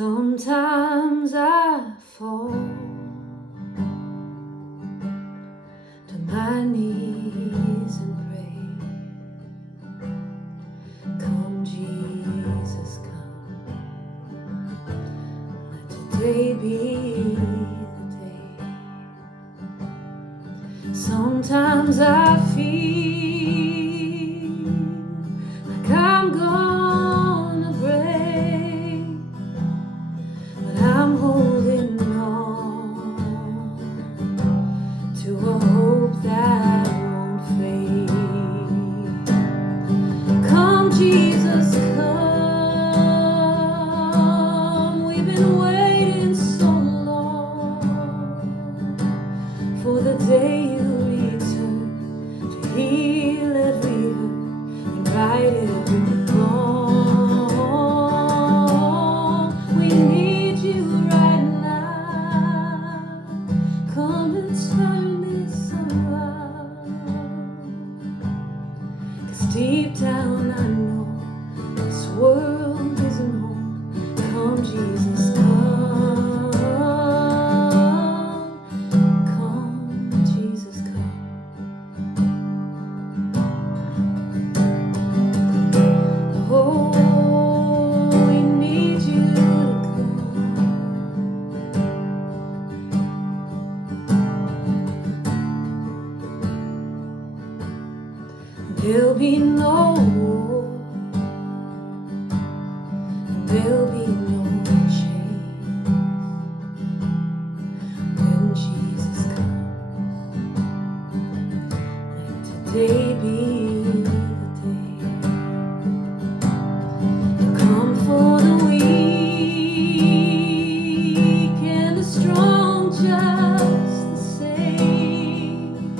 Sometimes I fall to my knees and pray, come Jesus, come, let today be the day. Sometimes I feel like I'm gonna break, but I'm holding on to a hope that won't fade. Come Jesus, come, we've been waiting so long for the day you return to heal every hurt and right every wrong. We need you right now. Come and turn this around. 'Cause deep down I know this world isn't home. Come Jesus, come. Come Jesus, come. Oh, we need you to come. There'll be no war, and there'll be no change when Jesus comes. Let today be the day. Come for the weak and the strong just the same,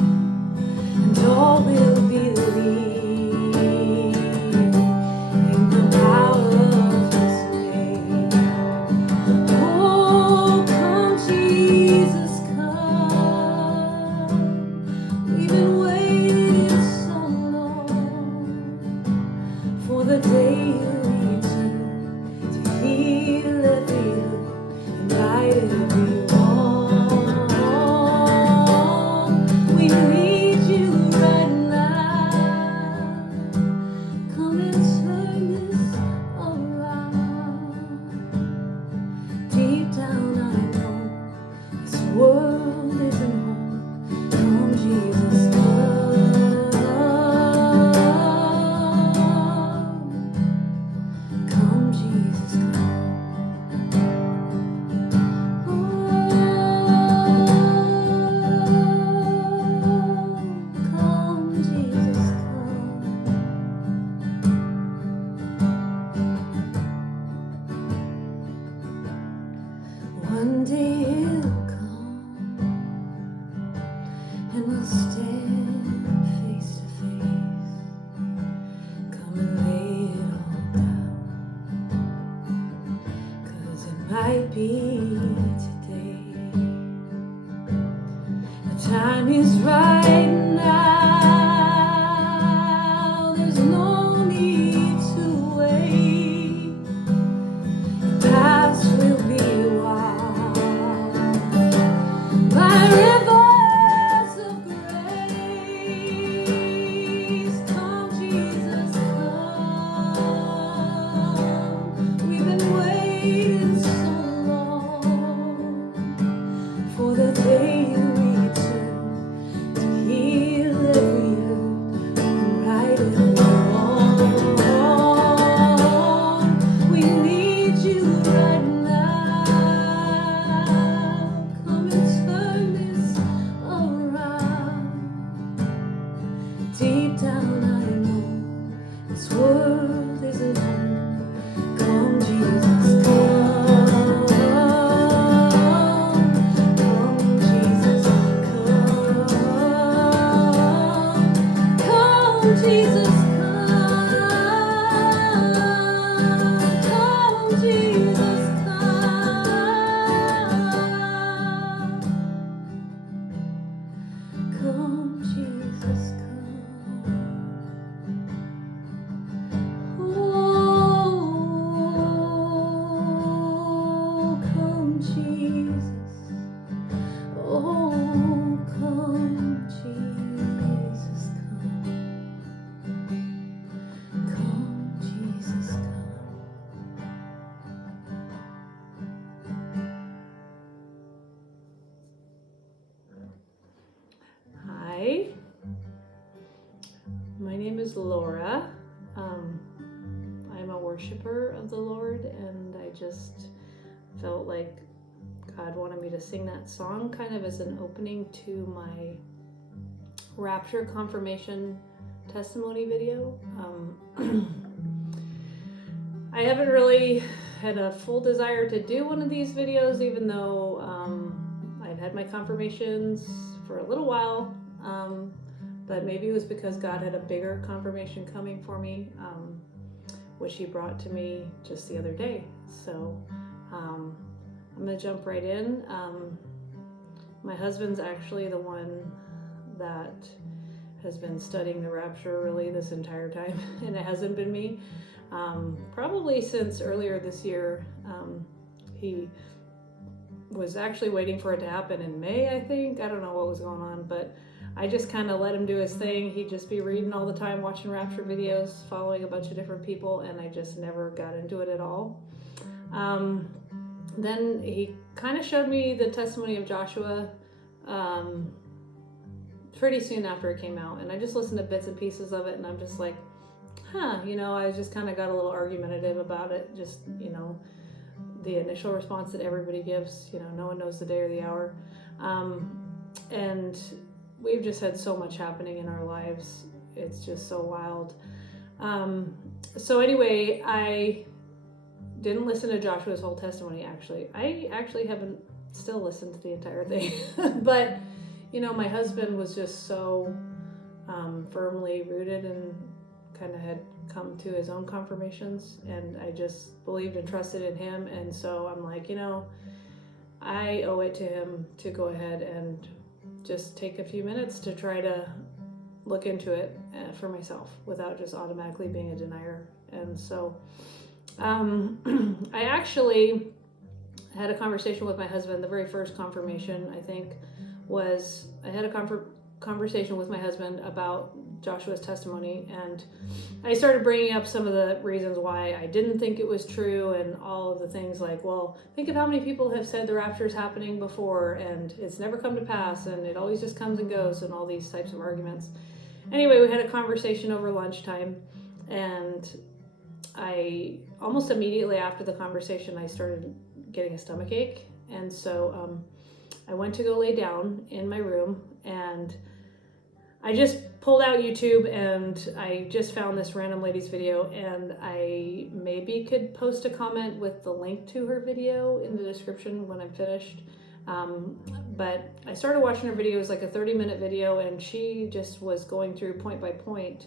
and all will believe in the power of His name. Oh, come Jesus, come. We've been waiting so long for the day you return to heal every hurt and right every wrong. We need you right now. Come and turn this around. Deep down I know this world isn't home. Come Jesus, come. Come Jesus, come. Oh, come Jesus, come. One day He'll come and we'll stand face to face. Come and lay it all down, 'cause it might be today. The time is right now. There's no need to wait. The past will be washed by rivers of grace. Come Jesus, come. We've been waiting so long for the day you return to Laura. I'm a worshiper of the Lord, and I just felt like God wanted me to sing that song kind of as an opening to my Rapture confirmation testimony video. I haven't really had a full desire to do one of these videos, even though I've had my confirmations for a little while, but maybe it was because God had a bigger confirmation coming for me, which he brought to me just the other day. So I'm gonna jump right in. My husband's actually the one that has been studying the rapture really this entire time, and it hasn't been me. Probably since earlier this year. He was actually waiting for it to happen in May, I think. I don't know what was going on, but I just kind of let him do his thing. He'd just be reading all the time, watching rapture videos, following a bunch of different people, and I just never got into it at all. Then he kind of showed me the testimony of Joshua pretty soon after it came out, and I just listened to bits and pieces of it, and I'm just like, I just kind of got a little argumentative about it. Just, the initial response that everybody gives, no one knows the day or the hour. And we've just had so much happening in our lives. It's just so wild. So anyway, I didn't listen to Joshua's whole testimony, actually. I actually haven't still listened to the entire thing. But, my husband was just so firmly rooted and kind of had come to his own confirmations, and I just believed and trusted in him. And so I'm like, I owe it to him to go ahead and just take a few minutes to try to look into it for myself without just automatically being a denier. And so I actually had a conversation with my husband. The very first confirmation, I think, was I had a conversation with my husband about Joshua's testimony, and I started bringing up some of the reasons why I didn't think it was true, and all of the things like, well, think of how many people have said the rapture is happening before and it's never come to pass, and it always just comes and goes, and all these types of arguments. Anyway, we had a conversation over lunchtime, and I almost immediately after the conversation I started getting a stomach ache, and so I went to go lay down in my room, and I just pulled out YouTube, and I just found this random lady's video, and I maybe could post a comment with the link to her video in the description when I'm finished. But I started watching her video. It was like a 30-minute video, and she just was going through point by point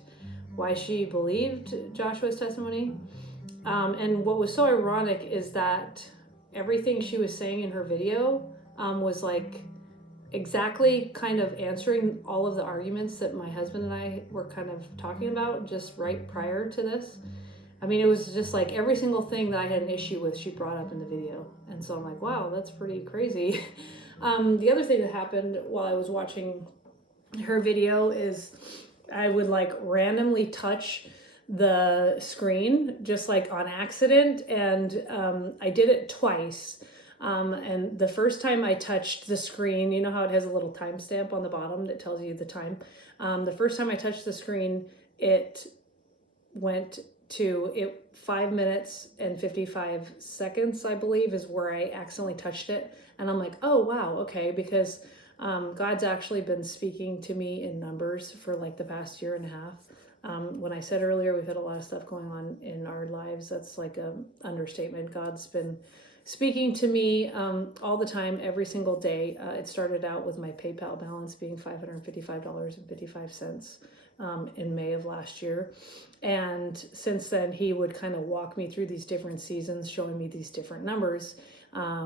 why she believed Joshua's testimony. And what was so ironic is that everything she was saying in her video was like exactly kind of answering all of the arguments that my husband and I were kind of talking about just right prior to this. I mean, it was just like every single thing that I had an issue with, she brought up in the video. And so I'm like, wow, that's pretty crazy. The other thing that happened while I was watching her video is I would like randomly touch the screen just like on accident. And I did it twice. And the first time I touched the screen, you know how it has a little timestamp on the bottom that tells you the time? The first time I touched the screen, it went to 5 minutes and 55 seconds, I believe, is where I accidentally touched it. And I'm like, oh, wow, okay, because God's actually been speaking to me in numbers for like the past year and a half. When I said earlier, we've had a lot of stuff going on in our lives. That's like an understatement. God's been speaking to me all the time, every single day. It started out with my PayPal balance being $555.55 in May of last year. And since then, he would kind of walk me through these different seasons, showing me these different numbers.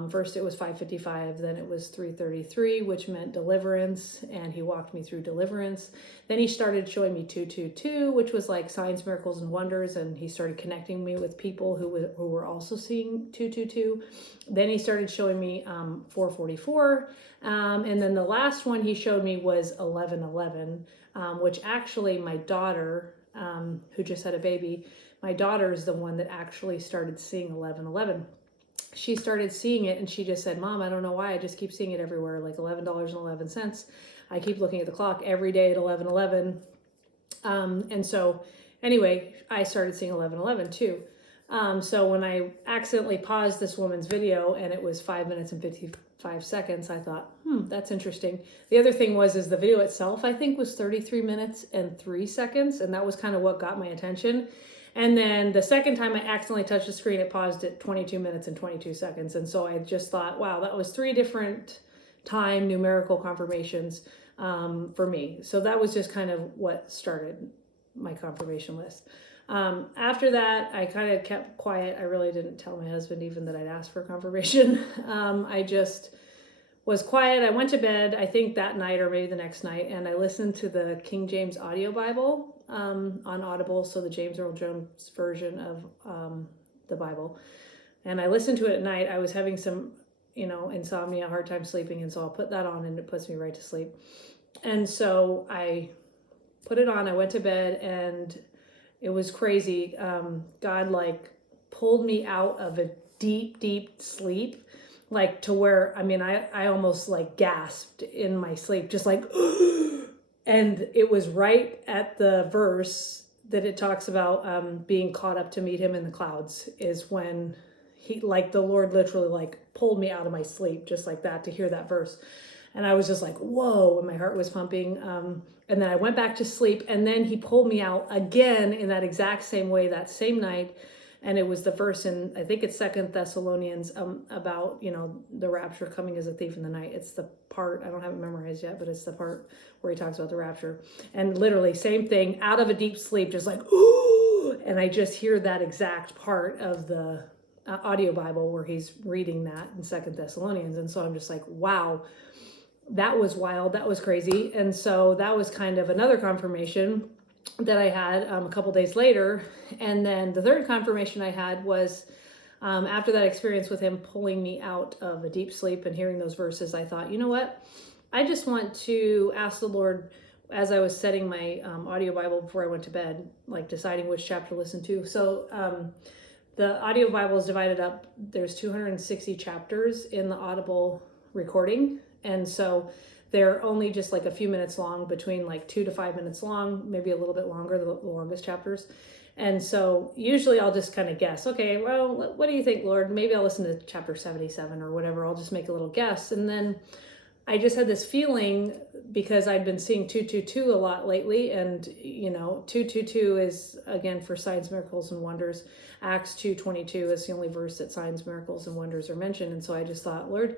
First it was 555, then it was 333, which meant deliverance, and he walked me through deliverance. Then he started showing me 222, which was like signs, miracles, and wonders, and he started connecting me with people who were also seeing 222. Then he started showing me 444, and then the last one he showed me was 1111, which actually my daughter, who just had a baby, my daughter is the one that actually started seeing 1111. She started seeing it and she just said, Mom, I don't know why, I just keep seeing it everywhere, like $11.11. I keep looking at the clock every day at 11:11. And so anyway, I started seeing 11:11 too. So when I accidentally paused this woman's video and it was 5 minutes and 55 seconds, I thought, that's interesting. The other thing is the video itself, I think, was 33 minutes and 3 seconds. And that was kind of what got my attention. And then the second time I accidentally touched the screen, it paused at 22 minutes and 22 seconds. And so I just thought, wow, that was 3 different time numerical confirmations for me. So that was just kind of what started my confirmation list. After that, I kind of kept quiet. I really didn't tell my husband even that I'd asked for confirmation. I just was quiet. I went to bed, I think that night or maybe the next night, and I listened to the King James audio Bible on Audible, so the James Earl Jones version of the Bible. And I listened to it at night. I was having some, insomnia, hard time sleeping, and so I'll put that on and it puts me right to sleep. And so I put it on, I went to bed, and it was crazy. God pulled me out of a deep, deep sleep, to where, I almost gasped in my sleep, just and it was right at the verse that it talks about being caught up to meet him in the clouds, is when he, the Lord literally pulled me out of my sleep just like that to hear that verse. And I was just whoa, and my heart was pumping. And then I went back to sleep, and then he pulled me out again in that exact same way that same night. And it was the verse in, I think it's 2 Thessalonians, about, the rapture coming as a thief in the night. It's the part, I don't have it memorized yet, but it's the part where he talks about the rapture. And literally same thing, out of a deep sleep, just ooh, and I just hear that exact part of the audio Bible where he's reading that in 2 Thessalonians. And so I'm just wow, that was wild. That was crazy. And so that was kind of another confirmation that I had a couple days later. And then the third confirmation I had was after that experience with him pulling me out of a deep sleep and hearing those verses, I thought, you know what? I just want to ask the Lord, as I was setting my audio Bible before I went to bed, deciding which chapter to listen to. So the audio Bible is divided up. There's 260 chapters in the Audible recording. And so they're only just a few minutes long, between 2 to 5 minutes long, maybe a little bit longer, the longest chapters. And so usually I'll just kind of guess, okay, well, what do you think, Lord? Maybe I'll listen to chapter 77 or whatever. I'll just make a little guess. And then I just had this feeling, because I'd been seeing 222 a lot lately. And, 222 is, again, for signs, miracles, and wonders. Acts 2:22 is the only verse that signs, miracles, and wonders are mentioned. And so I just thought, Lord,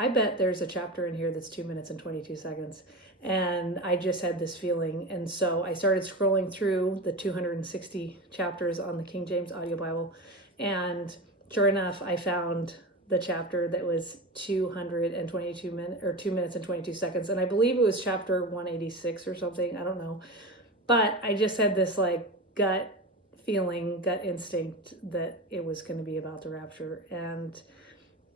I bet there's a chapter in here that's 2 minutes and 22 seconds. And I just had this feeling. And so I started scrolling through the 260 chapters on the King James audio Bible. And sure enough, I found the chapter that was 222 minutes, or 2 minutes and 22 seconds. And I believe it was chapter 186 or something. I don't know. But I just had this gut feeling, gut instinct that it was going to be about the rapture. And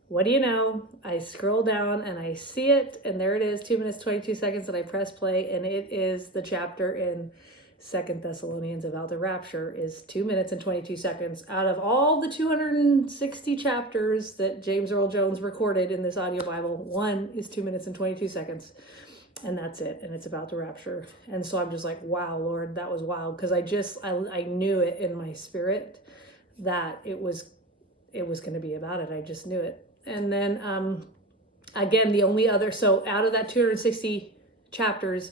what do you know? I scroll down and I see it, and there it is, 2 minutes, 22 seconds, and I press play, and it is the chapter in 2 Thessalonians about the rapture, is 2 minutes and 22 seconds. Out of all the 260 chapters that James Earl Jones recorded in this audio Bible, one is 2 minutes and 22 seconds, and that's it, and it's about the rapture. And so I'm just wow, Lord, that was wild, because I knew it in my spirit that it was going to be about it. I just knew it. And then, again, the only other, so out of that 260 chapters,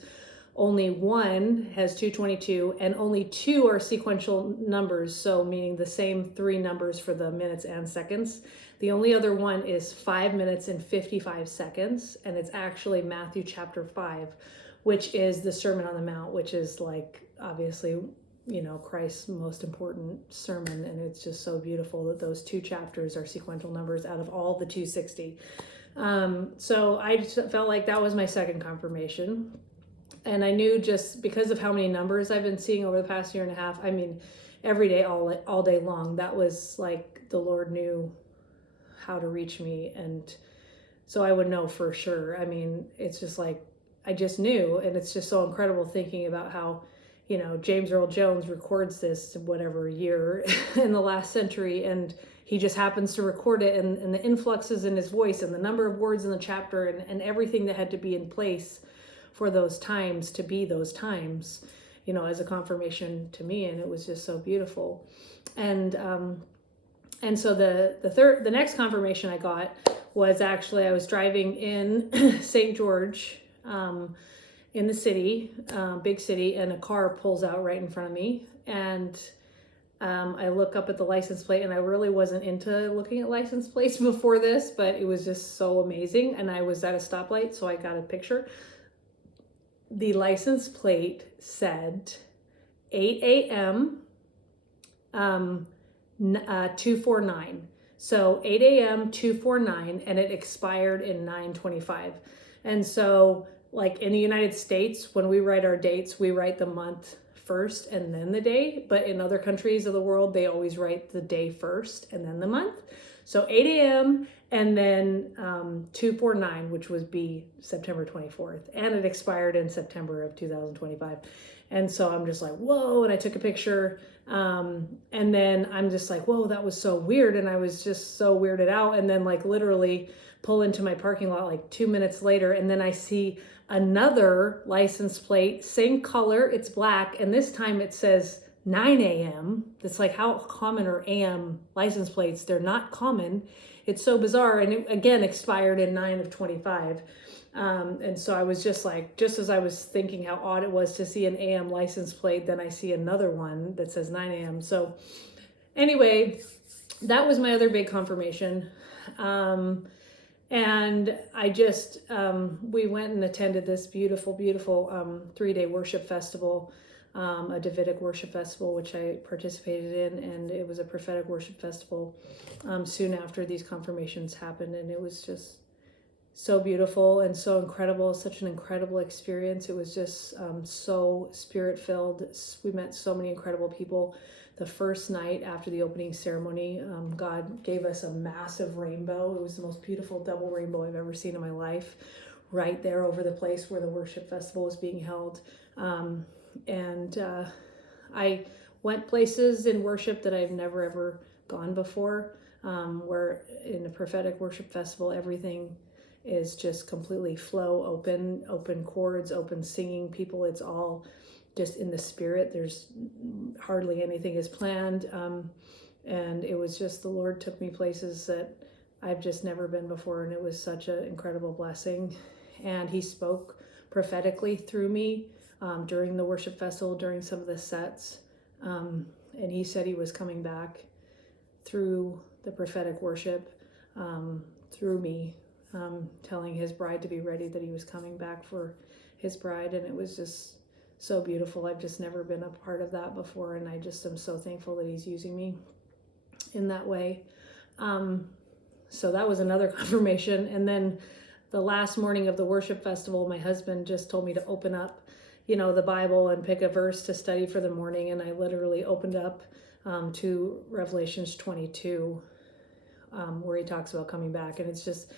only one has 222, and only 2 are sequential numbers. So meaning the same 3 numbers for the minutes and seconds. The only other one is 5 minutes and 55 seconds. And it's actually Matthew chapter 5, which is the Sermon on the Mount, which is obviously, Christ's most important sermon. And it's just so beautiful that those 2 chapters are sequential numbers out of all the 260. So I just felt like that was my second confirmation. And I knew, just because of how many numbers I've been seeing over the past year and a half, every day, all day long, that was the Lord knew how to reach me. And so I would know for sure. It's just I just knew. And it's just so incredible thinking about how, James Earl Jones records this whatever year in the last century, and he just happens to record it, and the influxes in his voice and the number of words in the chapter and everything that had to be in place for those times to be those times. as a confirmation to me, and it was just so beautiful. And so the next confirmation I got was actually, I was driving in St. George, in the city, big city, and a car pulls out right in front of me, and I look up at the license plate, and I really wasn't into looking at license plates before this, but it was just so amazing. And I was at a stoplight, so I got a picture. The license plate said 8 a.m. 249. So 8 a.m. 249, and it expired in 9:25. And so, like in the United States, when we write our dates, we write the month first and then the day. But in other countries of the world, they always write the day first and then the month. So 8 a.m. and then 249, which would be September 24th. And it expired in September of 2025. And so I'm just like, whoa. And I took a picture. And then I'm just like, whoa, that was so weird. And I was just so weirded out. And then like literally pull into my parking lot like 2 minutes later. And then I see another license plate, same color, it's black. And this time it says 9 a.m. It's like, how common are AM license plates? They're not common. It's so bizarre. And it, again, expired in 9/25. And so I was just like, just as I was thinking how odd it was to see an AM license plate, then I see another one that says 9 a.m. So anyway, that was my other big confirmation. And I just, we went and attended this beautiful, beautiful 3-day worship festival, a Davidic worship festival, which I participated in. And it was a prophetic worship festival soon after these confirmations happened. And it was just so beautiful and so incredible, such an incredible experience. It was just so spirit-filled. We met so many incredible people. The first night after the opening ceremony, God gave us a massive rainbow. It was the most beautiful double rainbow I've ever seen in my life, right there over the place where the worship festival was being held. I went places in worship that I've never ever gone before, where in a prophetic worship festival, everything is just completely flow, open chords, open singing. People, it's all just in the spirit. There's hardly anything is planned. And it was just, the Lord took me places that I've just never been before. And it was such an incredible blessing. And he spoke prophetically through me during the worship festival, during some of the sets. And he said he was coming back through the prophetic worship, through me, telling his bride to be ready, that he was coming back for his bride. And it was just so beautiful. I've just never been a part of that before, and I just am so thankful that he's using me in that way. So that was another confirmation. And then the last morning of the worship festival, my husband just told me to open up, the Bible and pick a verse to study for the morning. And I literally opened up to Revelations 22, where he talks about coming back. And it's just,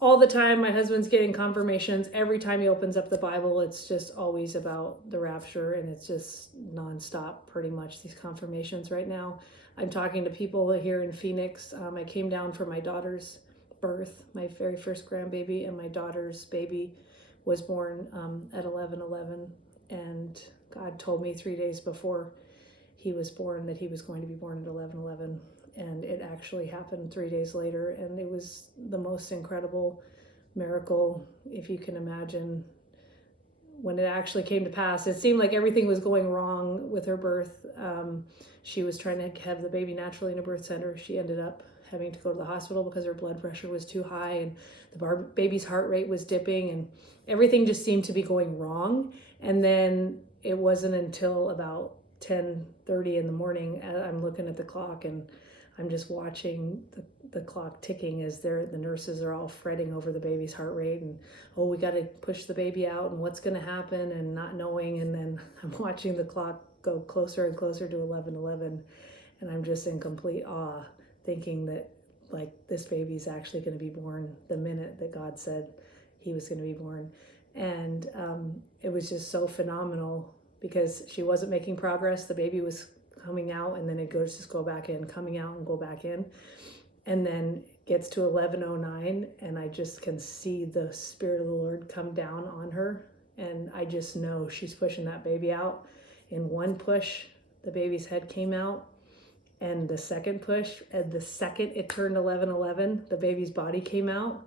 all the time, my husband's getting confirmations. Every time he opens up the Bible, it's just always about the rapture, and it's just nonstop, pretty much, these confirmations right now. I'm talking to people here in Phoenix. I came down for my daughter's birth, my very first grandbaby, and my daughter's baby was born at 11/11, and God told me 3 days before he was born that he was going to be born at 11/11. And it actually happened 3 days later, and it was the most incredible miracle, if you can imagine, when it actually came to pass. It seemed like everything was going wrong with her birth. She was trying to have the baby naturally in a birth center. She ended up having to go to the hospital because her blood pressure was too high, and the baby's heart rate was dipping, and everything just seemed to be going wrong. And then it wasn't until about 10:30 in the morning, I'm looking at the clock, and I'm just watching the clock ticking as the nurses are all fretting over the baby's heart rate, and, oh, we got to push the baby out, and what's going to happen, and not knowing. And then I'm watching the clock go closer and closer to 11:11, and I'm just in complete awe, thinking that, like, this baby's actually going to be born the minute that God said he was going to be born. And it was just so phenomenal, because she wasn't making progress. The baby was coming out, and then it goes just go back in, coming out and go back in, and then gets to 11:09, and I just can see the Spirit of the Lord come down on her, And I just know she's pushing that baby out. In one push, the baby's head came out. And the second push, and the second it turned 11:11, the baby's body came out.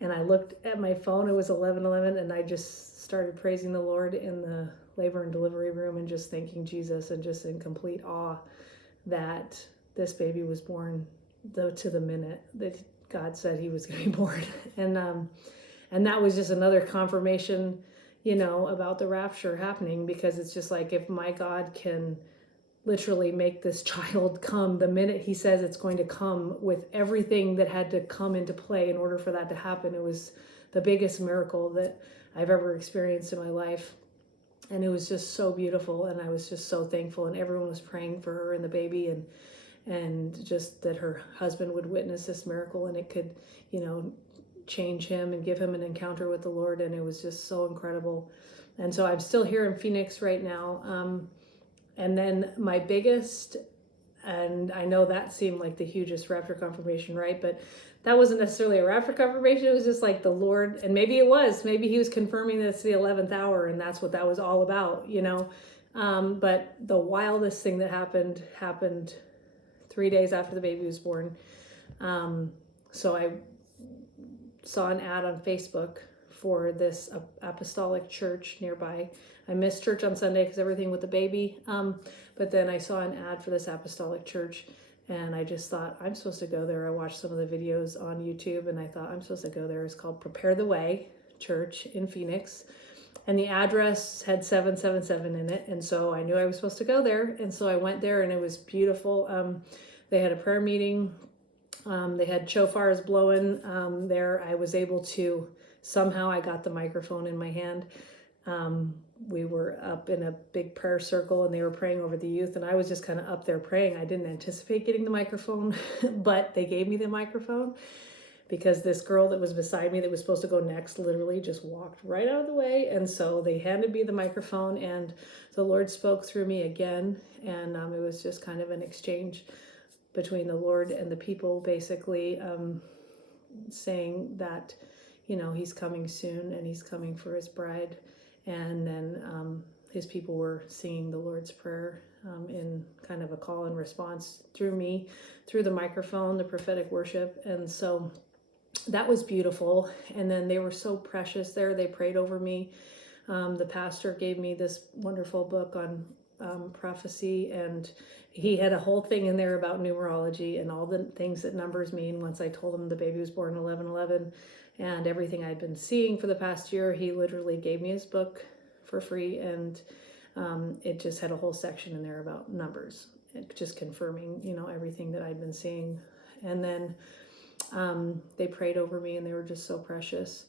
And I looked at my phone, it was 11:11, and I just started praising the Lord in the labor and delivery room and just thanking Jesus and just in complete awe that this baby was born to the minute that God said he was going to be born. And that was just another confirmation, about the rapture happening, because it's just like, if my God can literally make this child come the minute he says it's going to come, with everything that had to come into play in order for that to happen, it was the biggest miracle that I've ever experienced in my life. And it was just so beautiful, and I was just so thankful, and everyone was praying for her and the baby, and just that her husband would witness this miracle, and it could, change him and give him an encounter with the Lord. And it was just so incredible. And so I'm still here in Phoenix right now. And then my biggest, and I know that seemed like the hugest rapture confirmation, right? But that wasn't necessarily a rapture confirmation. It was just like the Lord, and maybe it was, maybe he was confirming that it's the 11th hour, and that's what that was all about, But the wildest thing that happened 3 days after the baby was born. So I saw an ad on Facebook for this apostolic church nearby. I missed church on Sunday because everything with the baby. But then I saw an ad for this apostolic church, and I just thought, I'm supposed to go there. I watched some of the videos on YouTube, and I thought, I'm supposed to go there. It's called Prepare the Way Church in Phoenix. And the address had 777 in it. And so I knew I was supposed to go there. And so I went there, and it was beautiful. They had a prayer meeting. They had shofars blowing there. I was able to, somehow I got the microphone in my hand. We were up in a big prayer circle, and they were praying over the youth, and I was just kind of up there praying. I didn't anticipate getting the microphone, but they gave me the microphone because this girl that was beside me that was supposed to go next literally just walked right out of the way. And so they handed me the microphone, and the Lord spoke through me again. And it was just kind of an exchange between the Lord and the people, basically saying that, he's coming soon, and he's coming for his bride. And then his people were singing the Lord's Prayer in kind of a call and response through me, through the microphone, the prophetic worship. And so that was beautiful. And then they were so precious there. They prayed over me. The pastor gave me this wonderful book on prophecy, and he had a whole thing in there about numerology and all the things that numbers mean. Once I told him the baby was born 11/11 and everything I'd been seeing for the past year, he literally gave me his book for free, and it just had a whole section in there about numbers, just confirming, everything that I'd been seeing. And then they prayed over me, and they were just so precious.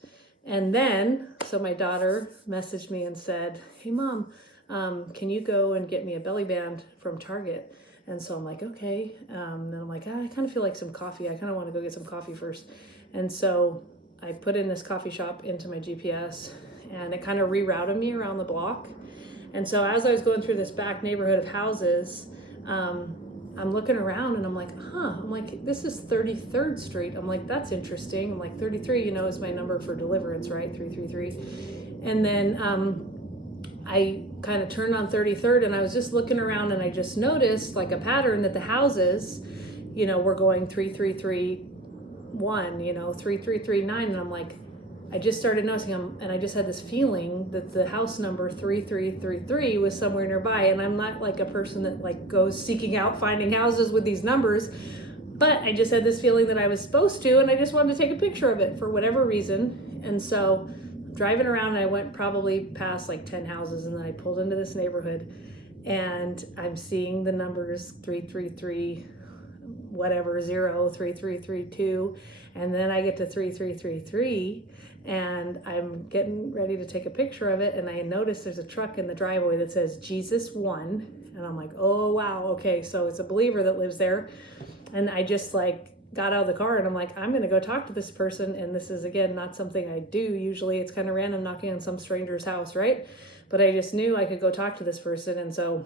And then, so my daughter messaged me and said, "Hey, Mom, can you go and get me a belly band from Target?" And so I'm like, okay. And I'm like, I kind of feel like some coffee. I kind of want to go get some coffee first. And so I put in this coffee shop into my GPS, and it kind of rerouted me around the block. And so as I was going through this back neighborhood of houses, I'm looking around, and I'm like, I'm like, this is 33rd Street. I'm like, that's interesting. I'm like, 33, is my number for deliverance, right? 333. And then I kind of turned on 33rd, and I was just looking around, and I just noticed like a pattern that the houses, were going 3331, 3339. And I'm like, I just started noticing them, and I just had this feeling that the house number 3333 was somewhere nearby. And I'm not like a person that like goes seeking out finding houses with these numbers, but I just had this feeling that I was supposed to, and I just wanted to take a picture of it for whatever reason. And so driving around, I went probably past like 10 houses, and then I pulled into this neighborhood, and I'm seeing the numbers 333 whatever 3332, and then I get to 3333, and I'm getting ready to take a picture of it, and I notice there's a truck in the driveway that says Jesus won, and I'm like, oh wow, okay, so it's a believer that lives there. And I just like got out of the car, and I'm like, I'm gonna go talk to this person. And this is, again, not something I do usually. It's kind of random knocking on some stranger's house, right? But I just knew I could go talk to this person. And so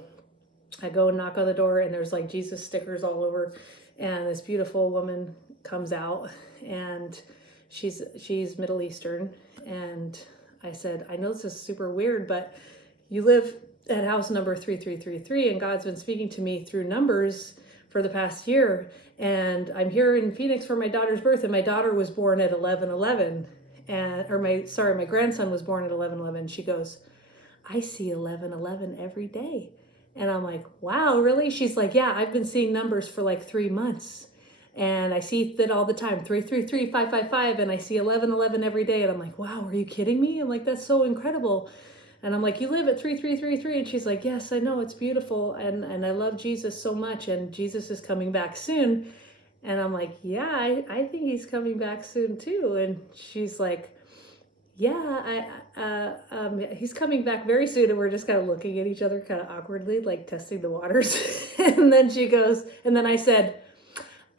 I go and knock on the door, and there's like Jesus stickers all over, and this beautiful woman comes out, and she's Middle Eastern, and I said, I know this is super weird, but you live at house number 3333, and God's been speaking to me through numbers for the past year. And I'm here in Phoenix for my daughter's birth, and my daughter was born at 11:11, my grandson was born at 11:11. She goes, I see 11:11 every day. And I'm like, wow, really? She's like, yeah, I've been seeing numbers for like 3 months. And I see that all the time, 333, 555, and I see 11:11 every day. And I'm like, wow, are you kidding me? I'm like, that's so incredible. And I'm like, you live at 3333? And she's like, yes, I know, it's beautiful. And I love Jesus so much, and Jesus is coming back soon. And I'm like, yeah, I think he's coming back soon too. And she's like, yeah, he's coming back very soon. And we're just kind of looking at each other kind of awkwardly, like testing the waters. And then she goes, and then I said,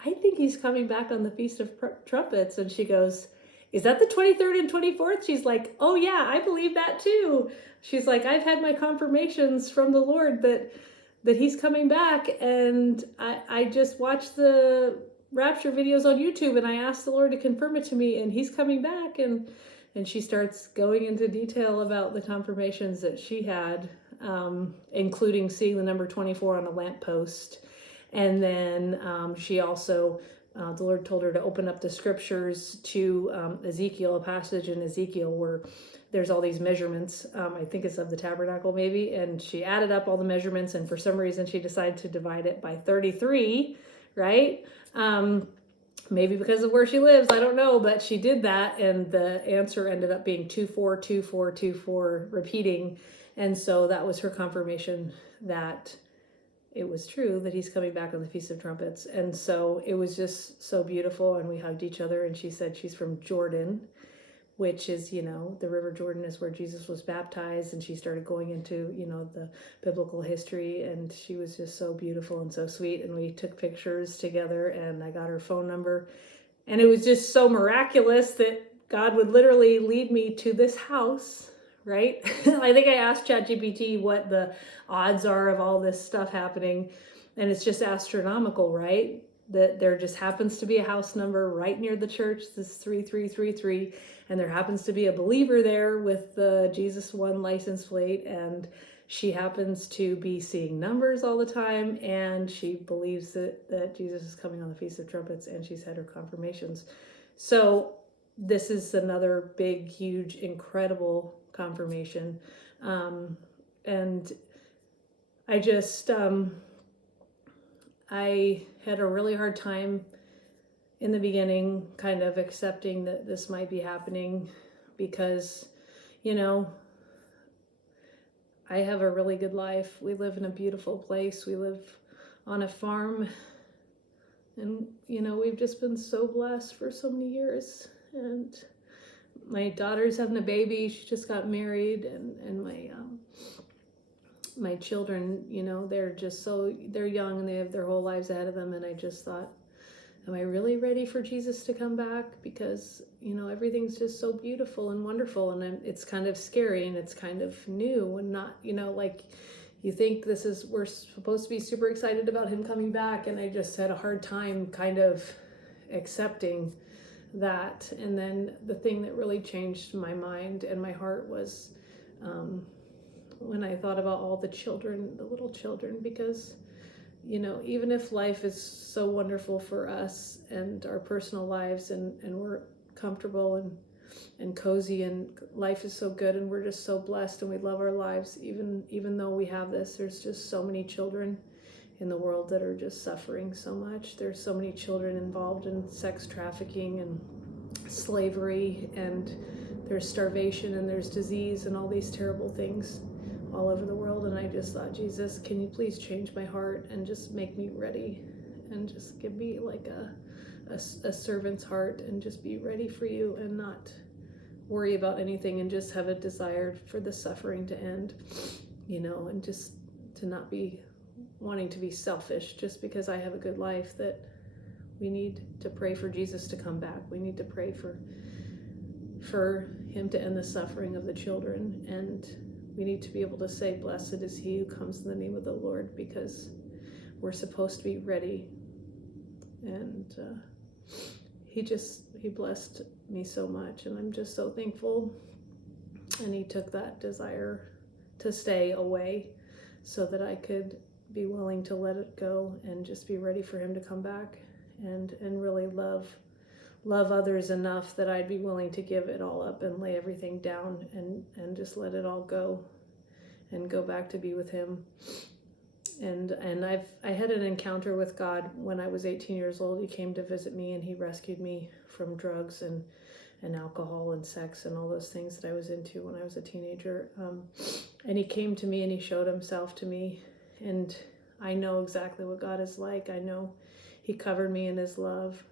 I think he's coming back on the Feast of Trumpets. And she goes, is that the 23rd and 24th? She's like, oh yeah, I believe that too. She's like, I've had my confirmations from the Lord that he's coming back. And I just watched the rapture videos on YouTube, and I asked the Lord to confirm it to me, and he's coming back. And she starts going into detail about the confirmations that she had, including seeing the number 24 on a lamppost. And then she also, the Lord told her to open up the scriptures to Ezekiel, a passage in Ezekiel where there's all these measurements. I think it's of the tabernacle maybe. And she added up all the measurements, and for some reason she decided to divide it by 33, right? Maybe because of where she lives, I don't know, but she did that, and the answer ended up being 242424, repeating. And so that was her confirmation that it was true, that he's coming back on the Feast of Trumpets. And so it was just so beautiful, and we hugged each other, and she said she's from Jordan, which is, the River Jordan is where Jesus was baptized, and she started going into, the biblical history, and she was just so beautiful and so sweet, and we took pictures together, and I got her phone number, and it was just so miraculous that God would literally lead me to this house, right? I think I asked ChatGPT what the odds are of all this stuff happening, and it's just astronomical, right? That there just happens to be a house number right near the church, this 3333, and there happens to be a believer there with the Jesus One license plate, and she happens to be seeing numbers all the time, and she believes that Jesus is coming on the Feast of Trumpets, and she's had her confirmations. So this is another big, huge, incredible confirmation. And I just, I had a really hard time in the beginning kind of accepting that this might be happening because, I have a really good life. We live in a beautiful place. We live on a farm, and, we've just been so blessed for so many years. And my daughter's having a baby. She just got married, and my children, they're young, and they have their whole lives ahead of them. And I just thought, am I really ready for Jesus to come back? Because, everything's just so beautiful and wonderful, and it's kind of scary, and it's kind of new, and not, like you think we're supposed to be super excited about him coming back. And I just had a hard time kind of accepting that. And then the thing that really changed my mind and my heart was when I thought about all the children, the little children, because even if life is so wonderful for us and our personal lives, and we're comfortable and cozy, and life is so good, and we're just so blessed, and we love our lives, even though we have this, there's just so many children in the world that are just suffering so much. There's so many children involved in sex trafficking and slavery, and there's starvation, and there's disease, and all these terrible things all over the world. And I just thought, Jesus, can you please change my heart and just make me ready, and just give me like a servant's heart, and just be ready for you, and not worry about anything, and just have a desire for the suffering to end, and just to not be wanting to be selfish just because I have a good life. That we need to pray for Jesus to come back. We need to pray for him to end the suffering of the children, and we need to be able to say, blessed is he who comes in the name of the Lord, because we're supposed to be ready. And he blessed me so much, and I'm just so thankful. And he took that desire to stay away so that I could be willing to let it go and just be ready for him to come back and really love others enough that I'd be willing to give it all up and lay everything down and just let it all go and go back to be with him. And I had an encounter with God when I was 18 years old. He came to visit me and he rescued me from drugs and alcohol and sex and all those things that I was into when I was a teenager. And he came to me and he showed himself to me. And I know exactly what God is like. I know he covered me in his love.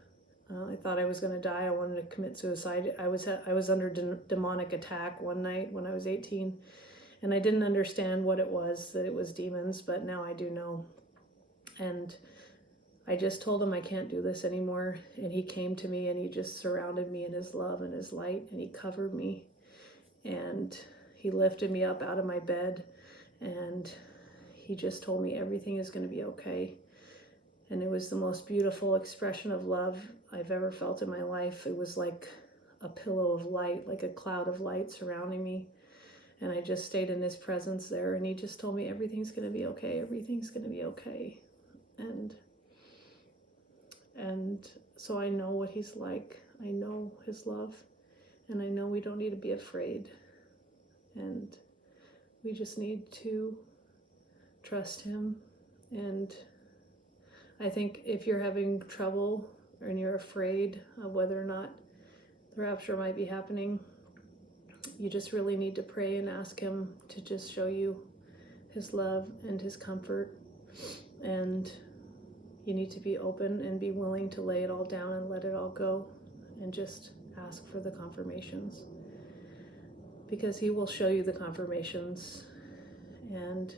I thought I was going to die. I wanted to commit suicide. I was under demonic attack one night when I was 18. And I didn't understand what it was, that it was demons, but now I do know. And I just told him I can't do this anymore. And he came to me and he just surrounded me in his love and his light, and he covered me. And he lifted me up out of my bed, and he just told me everything is going to be okay. And it was the most beautiful expression of love I've ever felt in my life. It was like a pillow of light, like a cloud of light surrounding me. And I just stayed in his presence there, and he just told me everything's going to be okay. Everything's going to be okay. And so I know what he's like. I know his love, and I know we don't need to be afraid. And we just need to trust him. And I think if you're having trouble and you're afraid of whether or not the rapture might be happening, you just really need to pray and ask him to just show you his love and his comfort. And you need to be open and be willing to lay it all down and let it all go and just ask for the confirmations, because he will show you the confirmations, and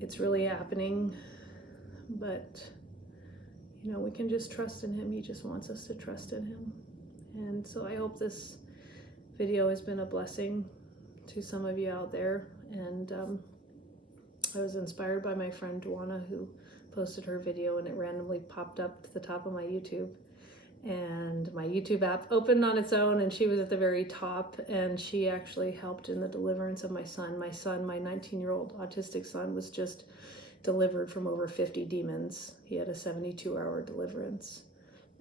it's really happening. But we can just trust in him. He just wants us to trust in him. And so I hope this video has been a blessing to some of you out there. And I was inspired by my friend Duana, who posted her video, and it randomly popped up to the top of my YouTube. And my YouTube app opened on its own, and she was at the very top, and she actually helped in the deliverance of my son. My 19-year-old autistic son, was just delivered from over 50 demons. He had a 72-hour deliverance,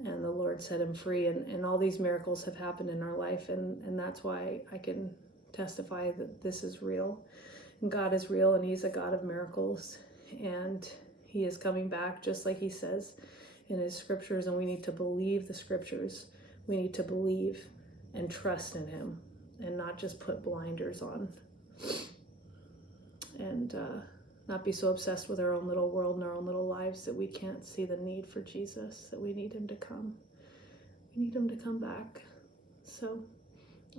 and the Lord set him free. And all these miracles have happened in our life, and that's why I can testify that this is real. And God is real, and he's a God of miracles, and he is coming back just like he says in his scriptures. And we need to believe the scriptures. We need to believe and trust in him, and not just put blinders on, and not be so obsessed with our own little world and our own little lives that we can't see the need for Jesus, that we need him to come. We need him to come back. So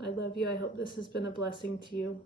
I love you. I hope this has been a blessing to you.